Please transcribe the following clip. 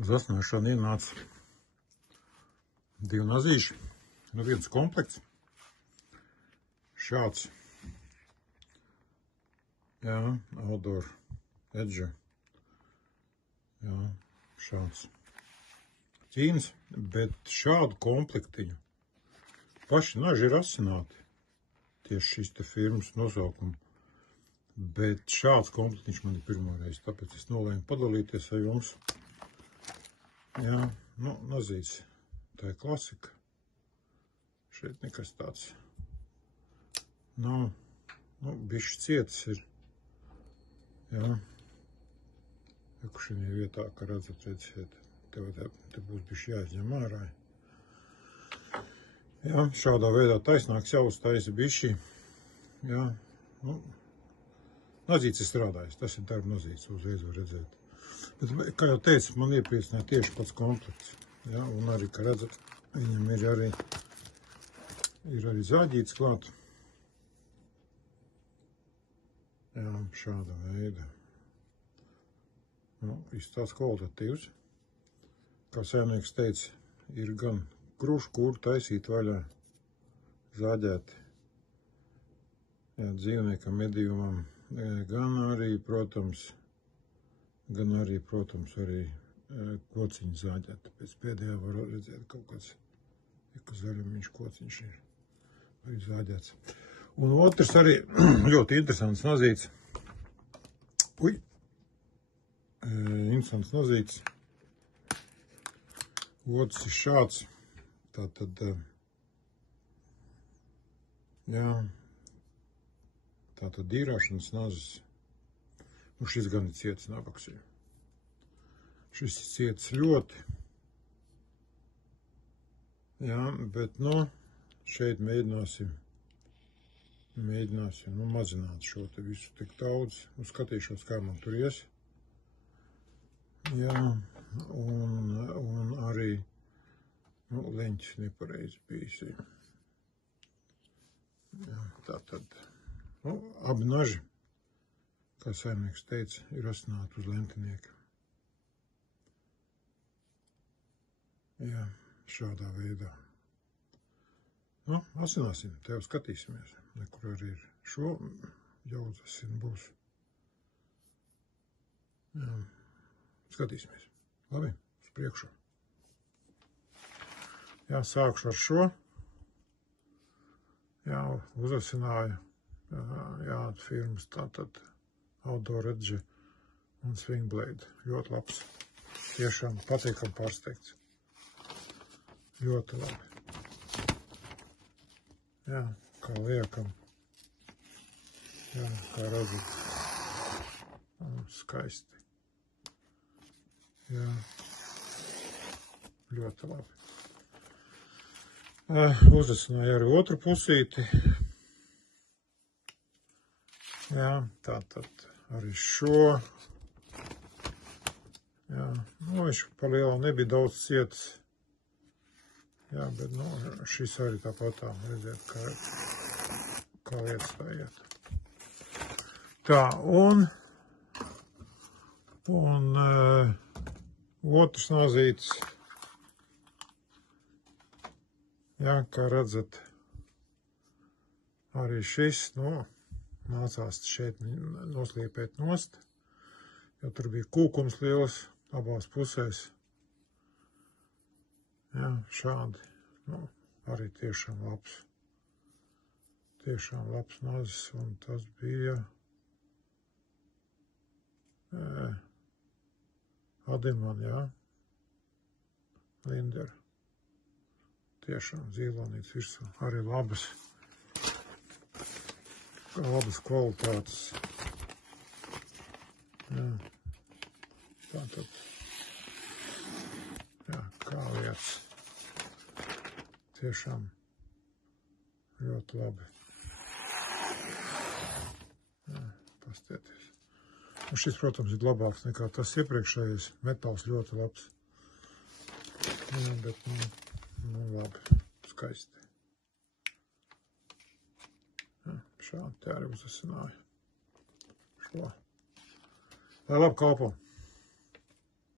Uz asināšanu ienāca 2 nazīši, viens komplekts. Šāds, jā, Outdoor Edge, jā, šāds cīns, bet šādu komplektiņu paši naži ir asināti, tieši šīs te firmas nosaukumu, bet šāds komplektiņš man ir pirmo reizi, tāpēc es nolēmu padalīties ar jums. Jā, nu, nazīts, tā ir klasika, šeit nekas tāds nav, nu, bišķi cietas ir, jā, šajā vietā, ka redzat, redziet, te būs bišķi jāizņem ārā. Jā, šādā veidā taisnāks jāuztaisa bišķi, jā, nu, nazīts ir strādājis, tas ir darba nazīts, uzreiz var redzēt. Bet, kā jau teicu, man iepriecināja tieši pats komplekts, jā, un arī, ka redzat, viņam ir arī zāģīts klāt. Jā, šāda veida. Nu, izstāsts kvalitatīvs. Kā saimnieks teica, ir gan krušu kūru taisīt vaļā, zāģēti, jā, dzīvniekam, medījumam, gan arī, protams, arī kociņu zāģēt. Pēc pēdējā var redzēt kaut kāds, ka zaļumiņš kociņš ir arī zāģēts. Un otrs arī ļoti interesants nazīts. Interesants nazīts. Otrs ir šāds. Tātad, jā, tātad dīrāšanas nazis. Nu, šis gan ir ciets nabaksī. Šis ir ciets ļoti. Jā, bet, nu, šeit mēģināsim mazināt šo te visu tik daudz. Un skatīšos, kā man tur ies. Jā, un arī, nu, leņķis nepareizi bijis. Jā, tātad, nu, abi naži, kā saimnieks teica, ir asināti uz lentinieka. Jā, šādā veidā. Nu, asināsim, tev skatīsimies. Nekur arī ir šo jaudzasina būs. Jā, skatīsimies. Labi, uz priekšu. Jā, sākšu ar šo. Jā, uzasināju. Jā, firmas tātad Outdoor Edge un Swing Blade. Ļoti labs. Tiešām patīkam pārsteigts. Ļoti labi. Jā, kā liekam. Jā, kā redzat. Skaisti. Jā, ļoti labi. Uzasināju arī otru pusīti. Jā, tātad arī šo. Jā, nu, viņš par lielu nebija daudz cietas. Jā, bet, nu, šis arī tāpatām, redziet, kā lietas tā iet. Tā, un otrs nazīts, jā, kā redzat, arī šis, nu, nācās šeit noslīpēt nost, jo tur bija kūkums liels abās pusēs. Jā, šādi, nu, arī tiešām labs nazis, un tas bija Adiman, jā, Linder, tiešām zīlonīts virsū, arī labas kvalitātes, jā, tātad, jā, kā lietas. Tiešām ļoti labi. Jā, pastieties. Un šis, protams, ir labāks nekā tas iepriekšējais. Metāls ļoti labs. Jā, bet, nu labi, skaisti. Jā, šādi te arī uzasināju. Šo. Lai labi kalpo.